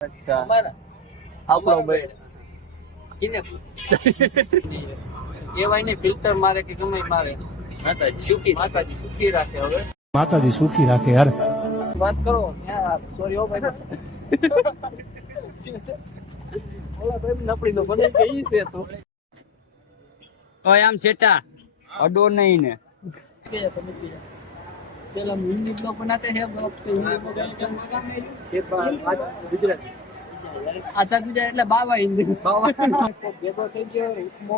અચ્છા આપણો ભાઈ કિને કેવાય ને ફિલ્ટર મારે કે ગમે મારે માતાજી સુખી રાખે હવે માતાજી સુખી રાખે યાર વાત કરો સોરી ઓ ભાઈ ઓલા ભાઈ નપડી નો બને કે ઈ છે તો ઓય આમ સેટા અડો નહીં ને પેલા हिंदी ब्लॉग बनाते हैं ब्लॉग से हिंदी में गुजराती આધા ગુજરાત એટલે બાવા હિન્દી બાવા ભેગો થઈ ગયો ઉચમો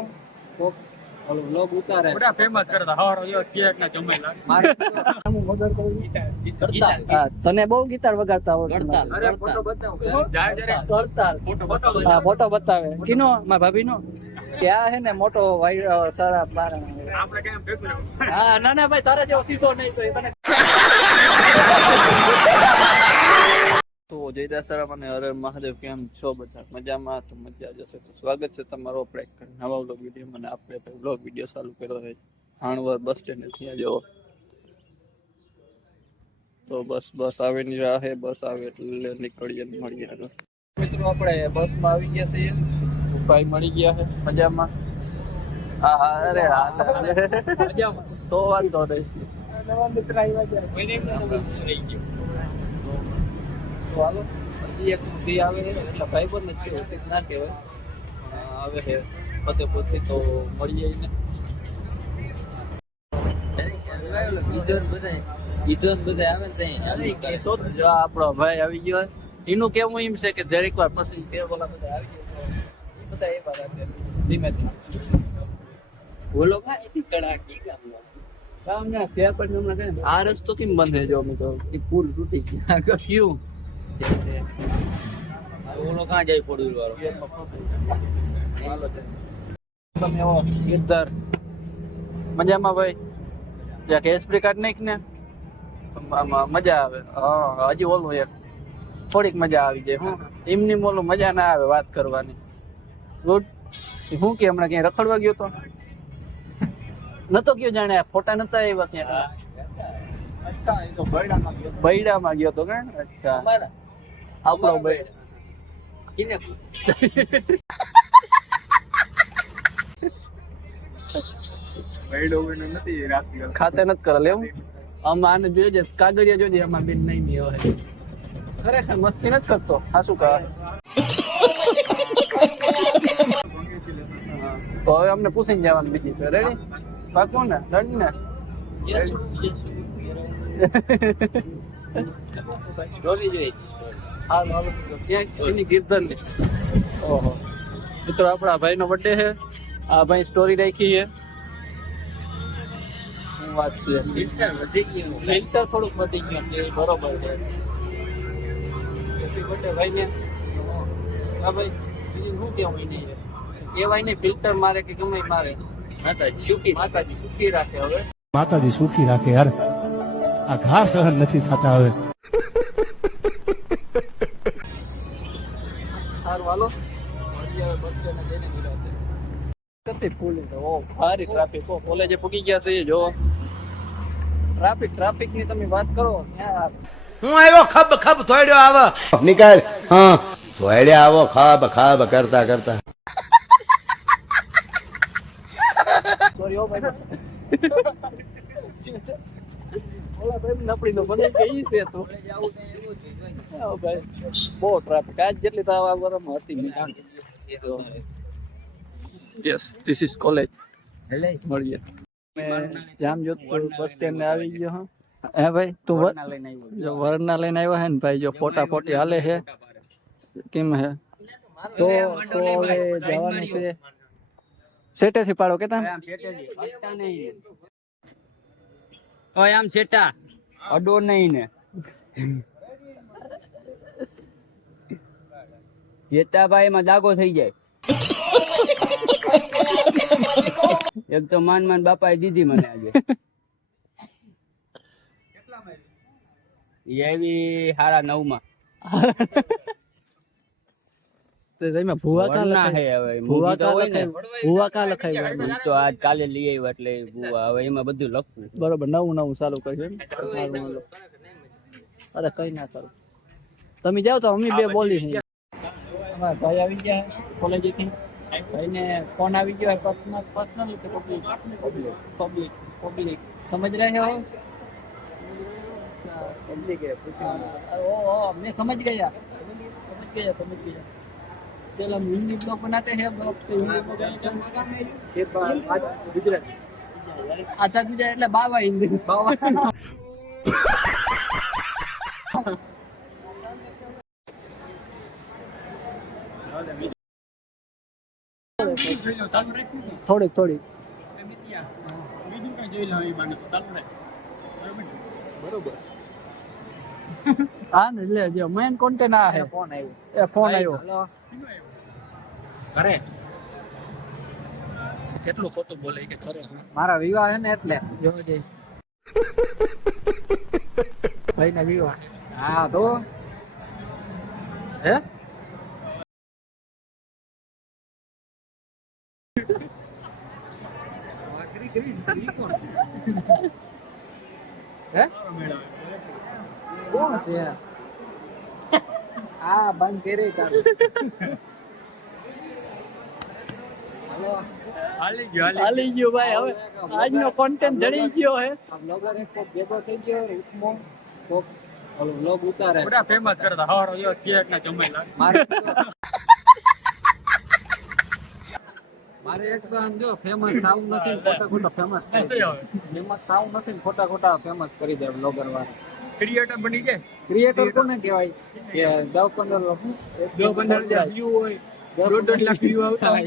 ઓલો વ્લોગ ઉતારે બડા ફેમસ કરતા હવારો યો કેક ના જમેલા તને બહુ ગિટાર વગાડતા આવડે અરે ફોટો બતાવો જાય જરે કરતાલ ફોટો બતાવે કિનો મારા ભાભીનો ક્યાં હે ને મોટો વાઈડ તારા બાર આપણે કેમ ભેગું હા ના ના ભાઈ તારા જેવો સીધો નહીં તો એ તને તો જય દાસરા મને હરે મહાદેવ કેમ છો બધા મજામાં તો મજા જશે તો સ્વાગત છે તમારો આપણે એક નવા વ્લોગ વિડીયો મને આપણે વ્લોગ વિડીયો ચાલુ કર્યો છે હાણવર બસ સ્ટેન્ડ ત્યાં જવો તો બસ આવે ની રાહે બસ આવે એટલે નીકળીએ મળીએ મિત્રો આપણે બસમાં આવી ગયા છીએ ભાઈ મળી ગયા છે મજામાં હા હા અરે હા મજામાં તો વાંધો નહીં નવા મિત્ર આવ્યા છે હાલો હજી એક સુધી આવે એટલે ભાઈ બંધ નથી ના કહેવાય આવે છે ફતેપુરથી તો મળીએ ને બધા આવે ને તો આપણો ભાઈ આવી ગયો એનું કેવું એમ છે કે દરેક વાર પસંદ કે બોલા બધા આવી ગયો બધા એ વાત ધીમે બોલો કા એથી ચડા કી ગામ ના શેર પર હમણાં કહે આ રસ્તો કેમ બંધ છે જો અમે તો એ પુલ તૂટી ગયા ક્યું ઓલો કાં જાય ફોડ્યું વાળો તમે એવો ગીરધાર મજામાં ભાઈ જ્યાં કેસપરી કાર્ડ નાખ ને મજા આવે હા હજી ઓલું એક થોડીક મજા આવી જાય હું એમની ઓલું મજા ના આવે વાત કરવાની ગુડ હું કે હમણાં ક્યાંય રખડવા ગયો તો નતો ગયો જાણે ફોટા નતા આવ્યા ક્યાં બૈડામાં ગયો તો કે અચ્છા આપણો ભાઈ કિને ખાતે નથી કરે લેવું આમાં આને જોજે કાગળિયા જોજે આમાં બેન નહીં ની હોય ખરેખર મસ્તી નથી કરતો હા શું કહે તો હવે અમને પૂછીને જવાનું બીજી છે રેડી પાકું ને ડન ને ઓહો મિત્રો આપણા ભાઈ નો બર્થડે છે આ ભાઈ સ્ટોરી રાખી છે વાત છે ફિલ્ટર થોડુંક વધી ગયું છે બરોબર છે હેપી બર્થડે ભાઈ ને હા ભાઈ બીજું શું કેવું નહીં કેવાય ને ફિલ્ટર મારે કે ગમે મારે માતાજી સુખી રાખે હવે માતાજી સુખી રાખે યાર આ ઘા સહન નથી થતા હવે સારું હાલો બસ સ્ટેન્ડ જઈને નિરાતે કતે ફૂલ ઓ ભારી ટ્રાફિક ઓ કોલેજે પૂગી ગયા છે જો ટ્રાફિક ની તમે વાત કરો હું આવ્યો ખબ ખબ થોડ્યો આવો નિકાલ હા થોડ્યા આવો ખબ ખબ કરતા કરતા સોરી ઓ ભાઈ ઓલા ભાઈ નપડી નો બને કે ઈ છે તો ભાઈ બહુ ટ્રાફિક આજ જેટલી તો આ વરમ હતી મેં યસ ધીસ ઇઝ કોલેજ મળીએ જામ જોધપુર બસ સ્ટેન્ડ આવી ગયો હા હે ભાઈ તું વરના લઈને આવ્યો હે ને ભાઈ જો ફોટા ફોટી હાલે છે કેમ હે તો હવે જવાનું છે સેટેથી પાડો કે તમે ઓય આમ સેટા અડો નહીં ને સેટાભાઈ માં દાગો થઈ જાય એક તો માન બાપાએ દીધી મને આજે એવી 9:30 માં ભૂવા કા લખાય હવે ભૂવા કા લખાય તો આજ કાલે લઈ આવ્યા એટલે ભૂવા હવે એમાં બધું લખવું બરોબર નવું ચાલુ કર્યું અરે કઈ ના કરું તમે જાઓ તો અમે બે બોલી અમારા ભાઈ આવી ગયા કોલેજેથી ભાઈને ફોન આવી ગયો પર્સનલ કે પબ્લિક સમજ રહે હો पब्लिक है ओ मैं समझ गया चलो हम हिंदी ब्लॉग बनाते हैं ब्लॉग से हिंदी गुजरात आधा गुजरात એટલે બાવા હિન્દી બાવા થોડીક બરોબર હા ને એટલે જો મેન કોન્ટેન્ટ આ હે ફોન આવ્યો ઘરે કેટલું ખોટું બોલે કે ખરે મારા વિવાહ હે ને એટલે જો જઈ ભાઈ ના વિવાહ હા તો હે હે કોણ છે આ બંધ કરે તારું હાલી ગયો ભાઈ હવે આજનો કોન્ટેન્ટ જડી ગયો હે બ્લોગર એક ભેગો થઈ ગયો ઉચમો ઓલો બ્લોગ ઉતારે પૂરા ફેમસ કરતા હવારો જો કેક ના જમાઈ મારે એક તો આમ જો ફેમસ થાવું નથી ખોટા ફેમસ થાવું નથી ખોટા ફેમસ કરી દે બ્લોગર વાળા ક્રિએટર બની જાય ક્રિએટર કોને કહેવાય કે 10-15 વ્યૂ હોય 1.5 લાખ વ્યૂ આવતા હોય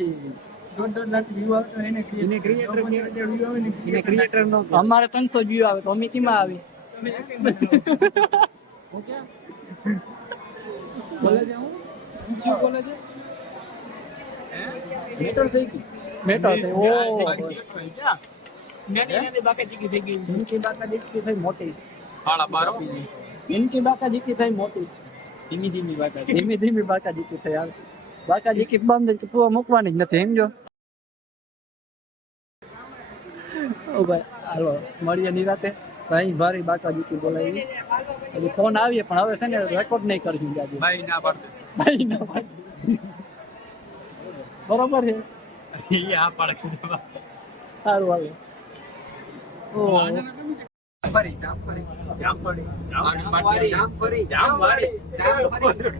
1.5 લાખ વ્યૂ આવતા એને ક્રિએટર વ્યૂ આવે ને એને ક્રિએટર નો અમારે 300 વ્યૂ આવે તો અમે કેમાં આવી ઓકે બોલે જાઉં શું બોલે છે મેટર થઈ ગઈ મેટર થઈ ઓ નાની બાકા જીકી થઈ ગઈ ઇનકી બાકા જીકી થઈ મોટી હાલા બારો ઇનકી બાકા જીકી થઈ મોટી ધીમી બાકા જીકી થઈ આવે બાકા જીકી બંધ પૂરો મૂકવાની જ નથી સમજો ઓ ભાઈ હાલો મળીએ નિરાતે ભાઈ ભારી બાકા જીકી બોલાવી એટલે ફોન આવીએ પણ હવે છે ને રેકોર્ડ નહીં કરશું જાજુ ભાઈ ના પાડે બરોબર છે આ પાડે સારું આવે ઓ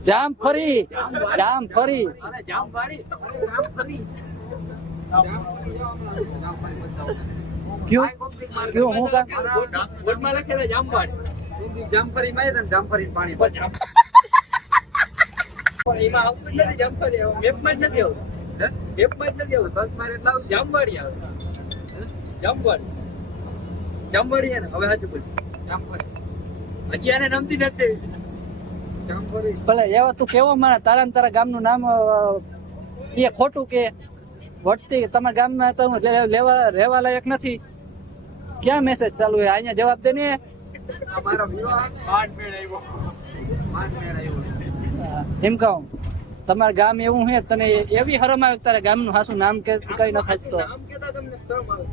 જામફળી ક્યું હું કા બોર્ડમાં લખેલા જામફળી માં જામફળી પાણી એમાં આવતું જ નથી જામફળી મેપમાં જ નથી આવતું સર્ચ મારે એટલે આવશે જામવાડી આવે જામવાડી હે ને હવે સાચું બોલ જામફળી હજી આને નમતી નથી જામફળી ભલે એવા તું કેવો માણે તારા ગામનું નામ એ ખોટું કે વટતી તમારા ગામમાં તો રહેવા લાયક નથી ક્યાં મેસેજ ચાલુ છે અહીંયા જવાબ દે ને અમારો વિવાહ એમ કહું તમારા ગામ એવું હે તને એવી હરમ આવે તારા ગામનું હાસું નામ કે કઈ ન થાય તો નામ કેતા તમને શરમ આવે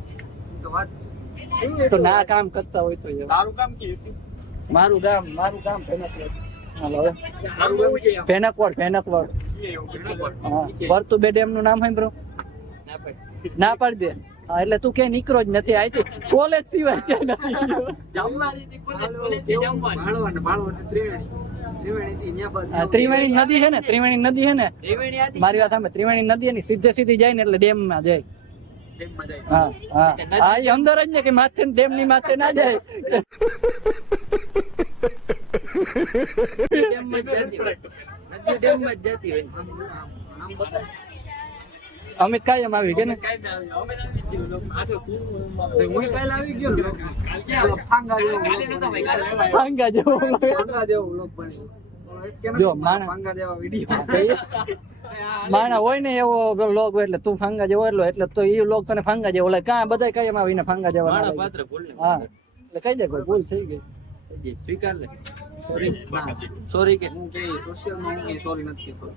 તો વાત છે તો ના કામ કરતા હોય તો મારું કામ કે મારું ગામ ભેનકવડ હા વર્તુ બે ડેમ નું નામ સાંભળો ના પાડી દે હા એટલે તું ક્યાંય નીકળો જ નથી આઈથી કોલેજ સિવાય ક્યાંય નથી ત્રિવેણી નદી છે ને મારી વાત સામે ત્રિવેણી નદી એની સીધી જાય ને એટલે ડેમ માં જાય હા એ અંદર જ ને કે માથે ડેમ ની માથે ના જાય અમિત કાયમ આવી ગયા ને ફાંગા જેવો જો માણા હોય ને એવો લોગ એટલે તું ફાંગા જેવો એટલે તો એ લોગ તને ફાંગા જેવો કાં બધા કાયમ આવીને ફાંગા જેવા હા એટલે કહી દે કોઈ ભૂલ થઈ ગઈ સ્વીકાર લે સોરી કે હું કે સોશિયલ માં હું કે સોરી નથી કહેતો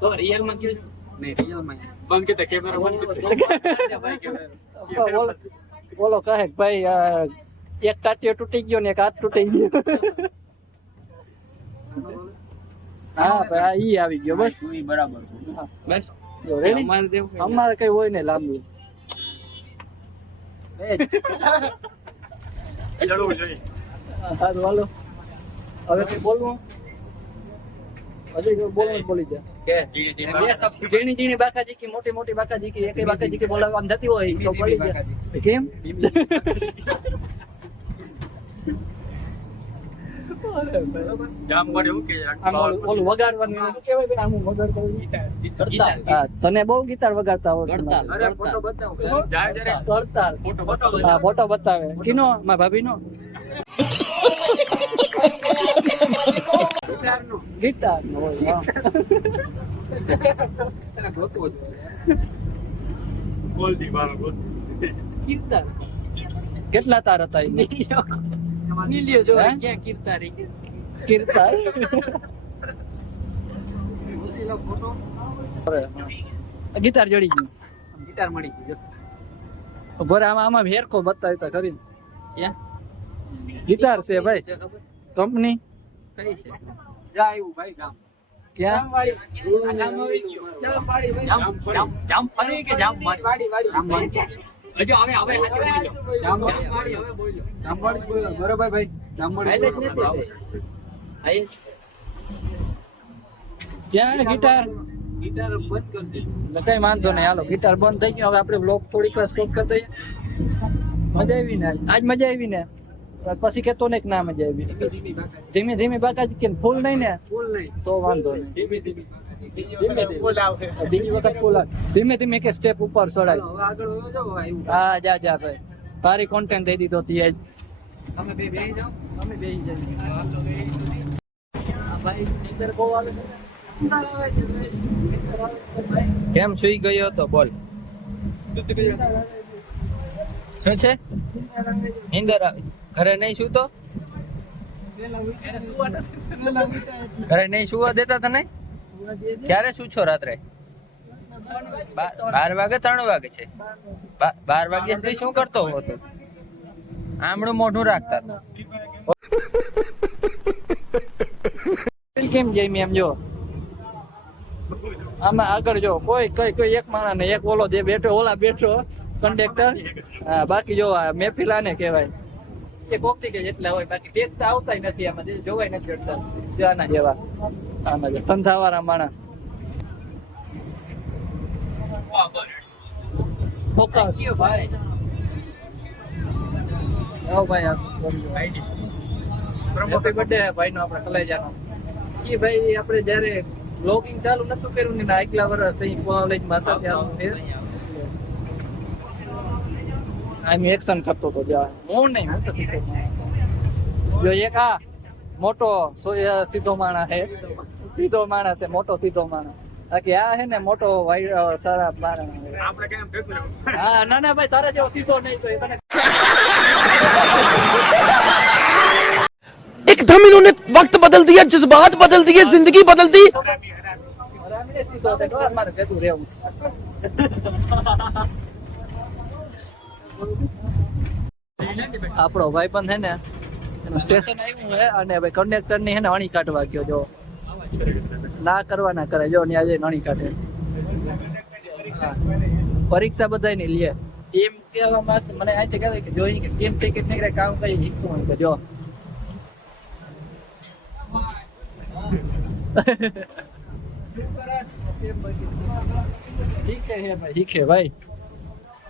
તો રિયલ માં કયો નહીં રિયલ માં બંધ કે કેમેરા બંધ બોલો કહે ભાઈ એક કાટિયો તૂટી ગયો ને એક હાથ તૂટી ગયો હા ભાઈ ઈ આવી ગયો બસ બરાબર હા. બસ જો રેડી અમારે દેવું અમારે કઈ હોય ને લાંબુ સારું હાલો હવે કઈ બોલવું હજી કઈ બોલવું બોલી જા કે બે શબ્દ ઝીણી ઝીણી બાકાજી કી મોટી મોટી બાકાજી કી એકે બાકાજી કી બોલાવવા થતી હોય તો બોલી જા કેમ ઓલું વગાડવાનું શું કહેવાય ભાઈ આમ વગાડતા હા તને બહુ ગિટાર વગાડતા આવડતું કરતાલ હા ફોટો બતાવે કિનો મારા ભાભીનો ગિટાર નો હોય કીર્તન કેટલા તાર હતા નીલિયો જો ક્યાં કીર્તારી કીર્તાર ગિટાર જડી ગયું ગિટાર મળી ગયું બરાબર આમાં હેરખો બતાવી તા કરીને ક્યાં ગિટાર છે ભાઈ કંપની કઈ છે જા આવ્યું ભાઈ ગામ ક્યાં જામવાડી કે જામવાડી હજુ હવે જામવાડી બોલો બરોબર ભાઈ જામવાડી ક્યાં ગિટાર ગિટાર બંધ કરી દે કઈ વાંધો નહીં હાલો ગિટાર બંધ થઈ ગયો હવે આપણે બ્લોક થોડીક વાર સ્ટોપ કરી દઈએ મજા આવી ને આજ મજા આવી ને પછી કેતો ને ના મજા આવી ધીમે ધીમે બાકાજી કે ફૂલ નહીં ને ફૂલ નહીં તો વાંધો નહીં બીજી વખત ફૂલ ધીમે ધીમે કે સ્ટેપ ઉપર ચડાય હા જા જા ભાઈ તારી કોન્ટેન્ટ દઈ દીધો તી આજ અમે બે બેહી જાવ અમે બેહી જઈએ ભાઈ નીંદર બહુ આવે કેમ સુઈ ગયો હતો બોલ શું છે નીંદર આવી ઘરે નહીં સૂતો ઘરે નહીં સુવા દેતા તને ક્યારે શું છો રાત્રે 12 વાગે 3 વાગે છે 12 વાગ્યા સુધી શું કરતો હતો આમળું મોઢું રાખતા કેમ જઈ એમ જો આમાં આગળ જો કોઈ એક માણસ ને એક ઓલો જે બેઠો ઓલા બેઠો કંડક્ટર હા બાકી જો આ મહેફિલા ને કહેવાય એ કોકતી કે જેટલા હોય બાકી દેખતા આવતા નથી આમાં જે જોવાય નથી જડતા આના જેવા આના જે ધંધાવાળા માણસ ફોકસ ભાઈ આવો ભાઈ હેપી બર્થડે ભાઈ નો આપણે કલેજાનો ઈ ભાઈ આપણે જ્યારે બ્લોગિંગ ચાલુ નતું કર્યું ને આગલા વર્ષ થઈ કોલેજમાં હતા ત્યારે આમ એક્શન કરતો હતો જ્યાં હું નહીં હું તો સીધો જો એક આ મોટો સીધો માણસ છે સીધો માણસ છે મોટો સીધો માણસ બાકી આ છે ને મોટો તારા માણસ હા ના ના ભાઈ તારા જેવો સીધો નહીં તો એ તને एकदम इन्होंने वक्त बदल दिया जज्बात बदल दिए जिंदगी बदल दी સીધો છે મારે ભેગું રહેવું આપણો ભાઈ પણ છે ને એનું સ્ટેશન આવ્યું છે અને ભાઈ કંડક્ટર ની છે ને અણી કાઢવા ગયો જો ના કરવા ના કરે જો ત્યાં જઈને અણી કાઢે પરીક્ષા બધા ની લે એમ કહેવામાં મને આ છે કે જો કેમ ટિકિટ નીકળે કામ કઈ શીખવું કે જો શીખે ભાઈ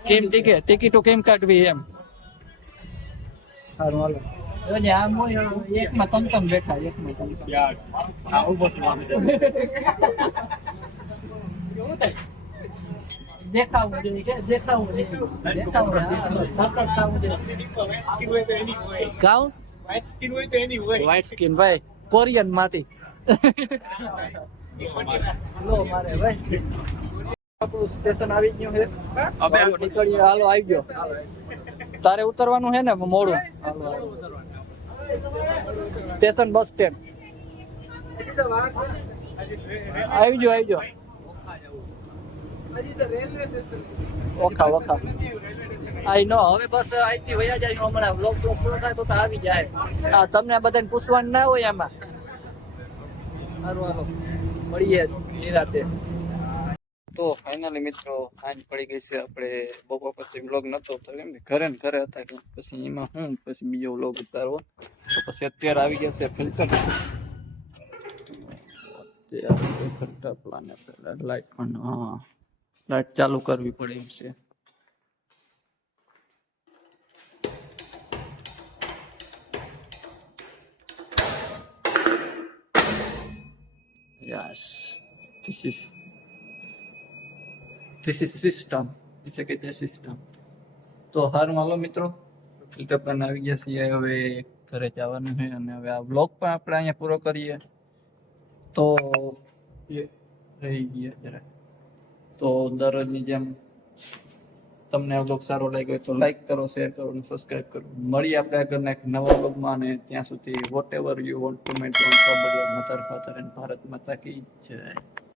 કેમ ટિકિટો કેમ કાઢવી એમ સારું હાલો આમ હોય એકમાં તમતમ બેઠા એકમાં તમતમ દેખાવું જોઈએ કે દેખાવું કાઉ વ્હાઈટ સ્કિન ભાઈ કોરિયન માટી લો મારે ભાઈ આપણું સ્ટેશન આવી ગયું છે હવે નીકળીએ હાલો આવી ગયો તારે ઉતરવાનું છે ને મોડું સ્ટેશન બસ સ્ટેન્ડ આવી ગયો ઓખા આઈ નો હવે બસ અહીંથી વયા જાય હમણાં બ્લોક પૂરો થાય તો આવી જાય તમને બધાને પૂછવાનું ના હોય એમાં સારું હાલો મળીએ નિરાતે. તો ફાઇનલી મિત્રો સાંજ પડી ગઈ છે. આપણે બપોર પછી વ્લોગ નતો તો કેમ કે ઘરે ને ઘરે હતા કે પછી એમાં હું પછી બીજો વ્લોગ ઉતારવો તો પછી અત્યારે આવી ગયા છે ફિલ્ટર. ખર્ચા પ્લાન લાઈટ પણ હા લાઈટ ચાલુ કરવી પડે એમ છે. Yes, this is system. એટલે કે તે સિસ્ટમ. તો હારું હાલો મિત્રો ફિલ્ટર પ્લાન આવી ગયા છીએ. હવે ઘરે જવાનું છે અને હવે આ વ્લોગ પણ આપણે અહીંયા પૂરો કરીએ. તો એ રહી ગયા જરા. તો દરરોજની જેમ તમને આ વ્લોગ સારો લાગ્યો હોય તો લાઈક કરો, શેર કરો અને સબસ્ક્રાઈબ કરો. મળીએ આપણે આગળના એક નવા વ્લોગમાં અને ત્યાં સુધી whatever you want to મેટ ઓન મધર ફાધર એન્ડ ભારત માતા કી જય.